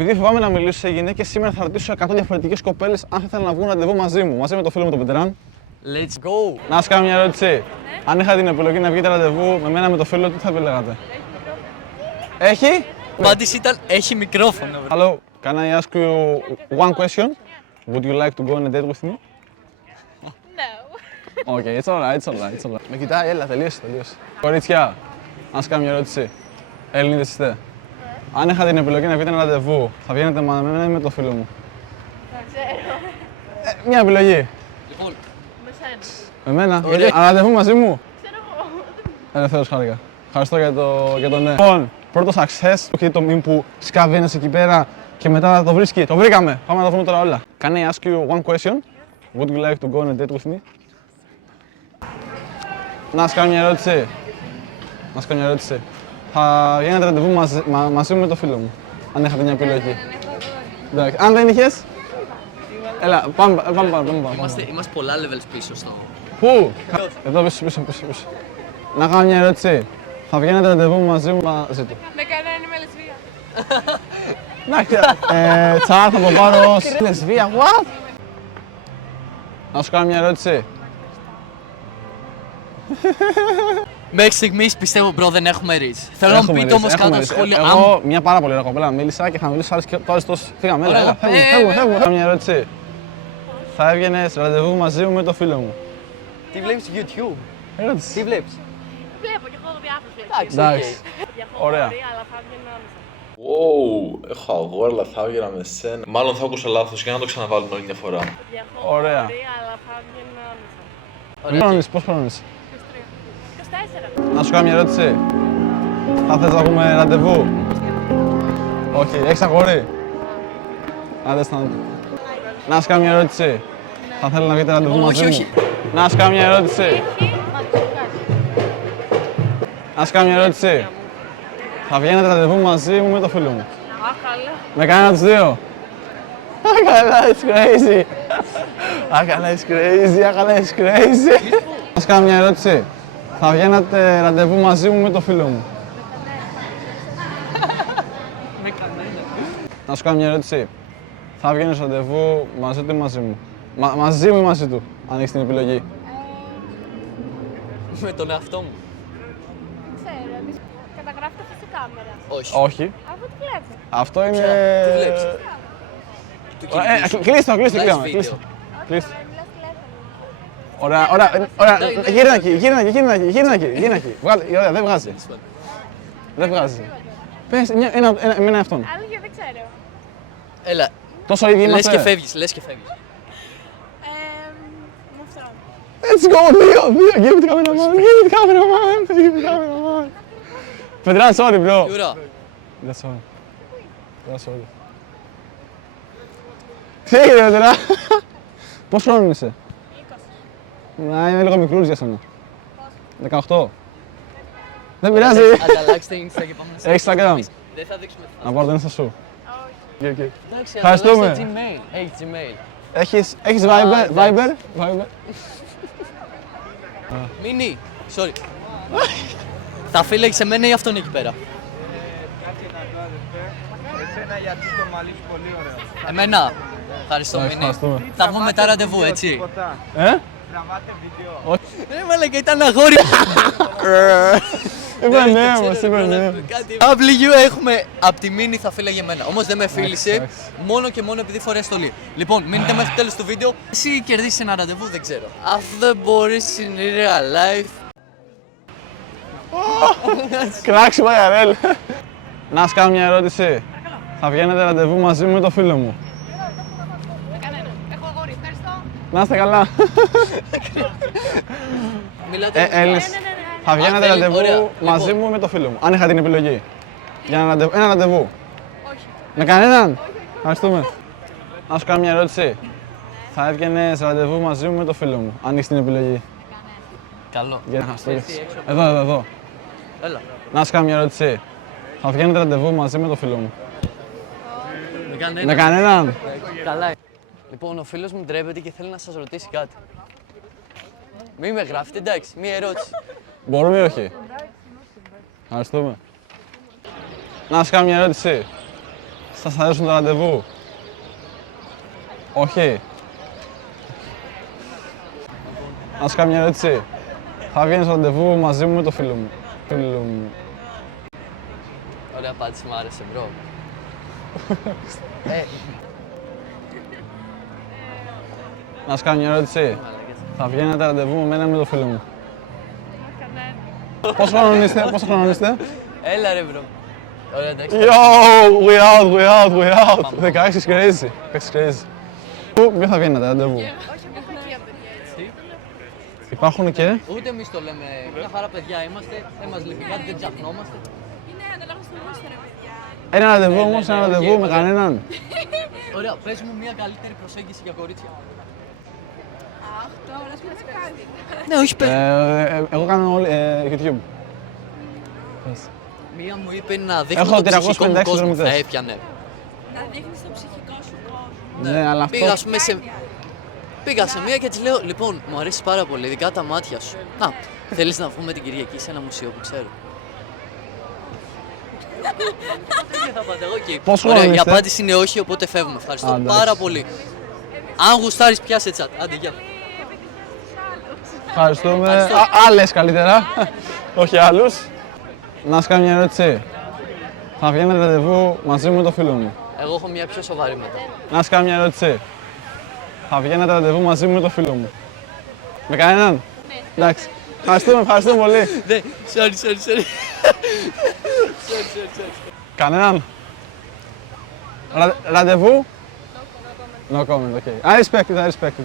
Επειδή φοβάμαι να μιλήσω σε γυναίκες, σήμερα θα ρωτήσω 100 διαφορετικές κοπέλες αν θα ήθελαν να βγουν ραντεβού μαζί μου, μαζί με το φίλο μου τον Πετράν. Let's go! Να σας κάνω μια ερώτηση. Αν είχα την επιλογή να βγείτε ραντεβού με μένα με το φίλο, τι θα επιλέγατε? Έχει? Η απάντηση ήταν έχει μικρόφωνο. Hello, can I ask you one question? Would you like to go on a date with me? No. Okay, it's alright, it's alright, it's alright. Με κοιτάει, έλα, τελείωσε. Κορίτσια, να σας κάνω μια ερώτηση. Ελληνίδες είστε? Αν είχα την επιλογή να βγείτε ένα ραντεβού, θα βγαίνετε με μένα ή με το φίλο μου? Δεν ξέρω. Μια επιλογή. Λοιπόν, Με σένα. Με μένα, Ωραία. ραντεβού μαζί μου. Ξέρω εγώ. Ελευθέρως χάρηκα. Ευχαριστώ για το ναι. Λοιπόν, πρώτο success, όχι το meme που σκάβει ένας εκεί πέρα και μετά το βρίσκει. Το βρήκαμε. Πάμε να τα βρούμε τώρα όλα. Can I ask you one question? Would you like to go on a date with me? Να σας κάνω μια ερώτηση. Θα γίνετε ραντεβού μαζί μου με το φίλο μου. Αν είχατε μια επιλογή. Εντάξει. Αν δεν είχες. Έλα, πάμε. είμαστε πολλά levels πίσω στο. Πού? Εδώ πίσω. Να κάνω μια ερώτηση. Θα βγαίνετε ραντεβού μαζί μου μαζί του? Με κανέναν είμαι λεσβία. Εντάξει, τσά, θα το πάρω ως λεσβία, what? Να σου κάνω μια ερώτηση. Μέχρι στιγμής πιστεύω μπρο δεν έχουμε reach. Θέλω να μου πείτε όμως κάτω στα σχόλια. Εγώ μια πάρα πολύ ωραία κοπέλα μίλησα και θα μιλήσω άλλες και τώρα τόσες. Φύγαμε, έλα, φεύγουμε. Μια ερώτηση. Θα έβγαινες ραντεβού μαζί μου με το φίλο μου? Τι βλέπεις YouTube? Ερώτηση. Τι βλέπεις? Βλέπω και εγώ διάφορες Εντάξει. Ωραία. αλλά θα βγαίνω άμεσα. Wow, έχω αγόρι, αλλά θα έβγαινα με σένα. Μάλλον θα άκουσα λάθος για να το ξαναβάλουμε άλλη μια φορά. Ωραία. Αλλά θα βγαίνω άμεσα. Πώς χρονίζεις? 24. Να σου κάνω μια ερώτηση. Θα θες να πούμε ραντεβού? Όχι, έχεις αγόρι? Άντε στάντε. Να σου κάνω μια ερώτηση. Θα θέλω να βγείτε ραντεβού μαζί μου? όχι. Να σου κάνω μια ερώτηση. Έχει, μα το κάνει. Να σου κάνω μια ερώτηση. Θα βγαίνετε ραντεβού μαζί μου με το φίλο μου? Α, καλά. Με κανένα τους δύο? Ακαλά, it's crazy. Ακαλά, it's crazy. Να σου κάνω μια ερώτηση. Θα βγαίνατε ραντεβού μαζί μου με το φίλο μου? Με κανένα. Να σου κάνω μια ερώτηση. Θα βγαίνεις ραντεβού μαζί του ή μαζί μου? Μαζί μου ή μαζί του, αν έχεις την επιλογή. Με τον εαυτό μου. Ξέρω, εμείς καταγράφετε αυτό στη κάμερα. Όχι. Όχι. Από τι βλέπω. Αυτό είναι... Τι βλέπεις? Του κινητού σου. Κλείστο, Live κλείστο. video. Κλείστο. Μιλάς τηλέφωνο. Ωραία. Γύρνα εκεί. Ωραία, δεν βγάζει. Δεν βγάζει. Πες εμένα αυτόν. Αλήθεια δεν ξέρω. Έλα, Τόσο ήδη λες είμαστε. και φεύγεις. Με αυτόν. Let's go, δύο. Give it cameraman. Πετράν, sorry, bro. Τι ώρα? Sorry. Τι έγινε, Πετράν? Πώς χρόνο είσαι? 20. Να, είμαι λίγο μικρούλης για σένα. 18. Δεν πειράζει. Ανταλλάξτε Insta και πάμε να Έχεις Instagram? Δεν θα δείξουμε. Να πάρω το Insta σου. Όχι. Okay. Εντάξει, Ευχαριστούμε. ανταλλάξτε Gmail. Έχεις Gmail. Έχεις Viber? Μίνι, sorry. Θα φύλεγε σε μένα ή αυτόν εκεί πέρα? Εσένα γιατί το μαλλί σου πολύ ωραίο. Εμένα. Ευχαριστώ, Μίνι. Ευχαριστούμε. Θα βγούμε μετά ραντεβού, έτσι. Τίποτα. Τραβάτε βίντεο. Ρε μαλάκα, ήταν αγόρι. Είμαι νέος. WU έχουμε από τη Μίνι θα φύλαγε εμένα. Όμως δεν με φίλησε εντάξει. μόνο και μόνο επειδή φοράει στολή. Λοιπόν, μείνετε μέχρι το τέλος του βίντεο. Εσύ κερδίσεις ένα ραντεβού, δεν ξέρω. Αφού δεν μπορείς in real life. Κράξιμο, Ιαρέλ. Να σας κάνω μια ερώτηση. Θα βγαίνετε ραντεβού μαζί μου με το φίλο μου? Με κανένα. Έχω αγόρι. Ευχαριστώ. Να είστε καλά. Μιλάτε. Έλληνες. Θα βγαίνετε θέλει, ραντεβού ωραία. μαζί Λοιπόν. μου με το φίλο μου, αν είχα την επιλογή. Για ένα ραντεβού. Όχι. Με κανέναν? Ευχαριστούμε. Να σου κάνω μια ερώτηση. Θα έβγαινες ραντεβού μαζί μου με το φίλο μου, αν έχεις την επιλογή. Καλό. Για να χαστώ. Εσύ έξω. Εδώ. Έλα. Να σου κάνω μια ερώτηση. Θα βγαίνετε ραντεβού μαζί με το φίλο μου? Με κανένα. Με κανέναν? Καλά. Λοιπόν, ο φίλος μου ντρέπεται και θέλει να σας ρωτήσει κάτι. Μη με γράφετε, εντάξει, μία ερώτηση. Μπορούμε ή όχι? Ευχαριστούμε. Να σας κάνω μια ερώτηση. Σας αρέσουν τα ραντεβού? Όχι. Να σου κάνω μια ερώτηση. Θα βγαίνεις στο ραντεβού μαζί μου με το φίλο μου. Φίλο μου. Ωραία απάντηση, μου άρεσε, μπρο. Να σου κάνω μια ερώτηση. Θα βγαίνετε ραντεβού με μένα ή με το φίλο μου? Κανένα. Πόσο χρόνο είστε? Έλα ρε, μπρο. Ωραία, εντάξει. Yo, we out. 16 crazy. 16 crazy. Πού, ποιο θα βγαίνετε ραντεβού? Όχι, δεν θα εκεί παιδιά έτσι. Υπάρχουν και. Ούτε εμείς το λέμε. Μια χαρά παιδιά είμαστε. Δεν μας λείπει κάτι, δεν ψαχνόμαστε. Είναι ανάλογα στο γούστο ρε παιδιά. Ένα ραντεβού όμως, ένα ραντεβού με κανέναν. Ωραία, πες μου μια καλύτερη προσέγγιση για κορίτσια. Αχ, τώρα σου πες κάτι. Ναι, όχι πες. Εγώ κάνω YouTube. Πες. Μία μου είπε να δείχνω Έχω το ψυχικό μου 356 κόσμο. Θα δρομητές. έπιανε. Να δείχνεις το ψυχικό σου κόσμο. Ναι, αλλά αυτό. Πήγα σε μία και της λέω, λοιπόν, μου αρέσει πάρα πολύ, ειδικά τα μάτια σου. Να, θέλεις να βγούμε την Κυριακή σε ένα μουσείο που ξέρω. Και θα απαντώ, οκ. Πόσο Ωραία, χρόνο η είστε? απάντηση είναι όχι, οπότε φεύγουμε. Ευχαριστώ Εντάξει. πάρα πολύ. Αν γουστάρεις, πιάσε chat. Άντε, γεια. Ευχαριστούμε. Ευχαριστώ. Άλλες καλύτερα. Όχι άλλους. Να σου κάνω μια ερώτηση. Θα βγαίνετε ραντεβού μαζί μου με το φίλο μου? Εγώ έχω μια πιο σοβαρή μετά. Να σου κάνω μια ερώτηση. Θα βγαίνετε ραντεβού μαζί μου με το φίλο μου? Με κανέναν? Ναι. Εντάξει. Ευχαριστούμε πολύ. Ναι, sorry. Κανέναν? Ραντεβού? No comment, okay. I respect it.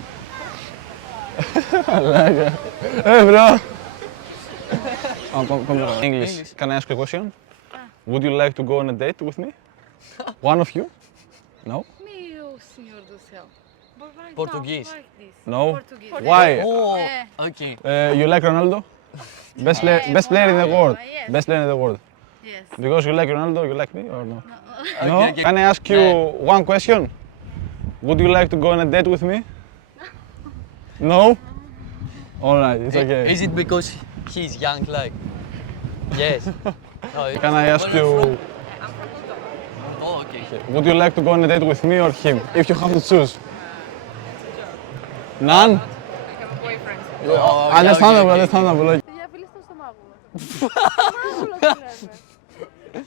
Λέγε. Bro. English. Can I ask you a question? Would you like to go on a date with me? One of you? No? Meu senhor do céu. Português. No? Português. Why? Oh, okay. You like Ronaldo? Best player in the world. Yes. Best player in the world. Yes. Because you like Ronaldo, you like me or no? No? Okay. Can I ask you one question? Would you like to go on a date with me? No? Alright, it's okay. Is it because he's young, like? Yes. No, Can I ask you, Oh, okay. would you like to go on a date with me or him? If you have to choose. None? Oh, Understandable. Παιδιά, φίλοι στο στομάχουλο. Στομάχουλο τι λέμε.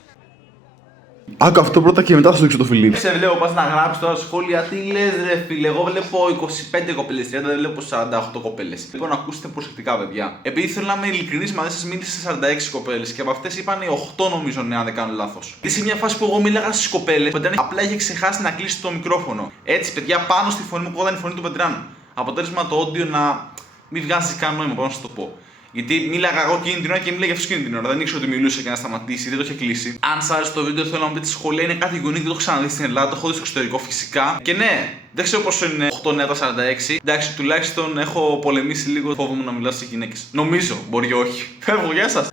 Άκου αυτό πρώτα και μετά θα σου δείξω το Φιλίπ. Σε βλέπω, πας να γράψεις τώρα σχόλια. Τι λες, ρε φίλε. Εγώ βλέπω 25 κοπέλες, 30, δεν βλέπω 48 κοπέλες. Λοιπόν, ακούστε προσεκτικά, παιδιά. Επειδή θέλω να είμαι ειλικρινής μαζί σας, μίλησα σε 46 κοπέλες και από αυτές είπαν 8 νομίζω, ναι, αν δεν κάνω λάθος. Και σε μια φάση που εγώ μίλαγα στις κοπέλες, ο Πεντράν απλά είχε ξεχάσει να κλείσει το μικρόφωνο. Έτσι, παιδιά, πάνω στη φωνή μου ακούγονταν η φωνή του Πεντράν. Αποτέλεσμα το audio να μην βγάζει καν νόημα, μπορώ να σας το πω. Γιατί μίλαγα εγώ εκείνη την ώρα και μίλαγε αυτό εκείνη την ώρα. Δεν ήξερα ότι μιλούσε και να σταματήσει, δεν το είχε κλείσει. Αν σ' άρεσε το βίντεο, θέλω να μου πείτε στη σχολεία. Είναι κάτι unique, δεν το έχω ξαναδεί στην Ελλάδα, το έχω δει στο εξωτερικό φυσικά. Και ναι, δεν ξέρω πόσο είναι 8 νέα τα 46. Εντάξει, τουλάχιστον έχω πολεμήσει λίγο. Φόβο μου να μιλάω σε γυναίκες. Νομίζω, μπορεί όχι. Φεύγω, γεια σας.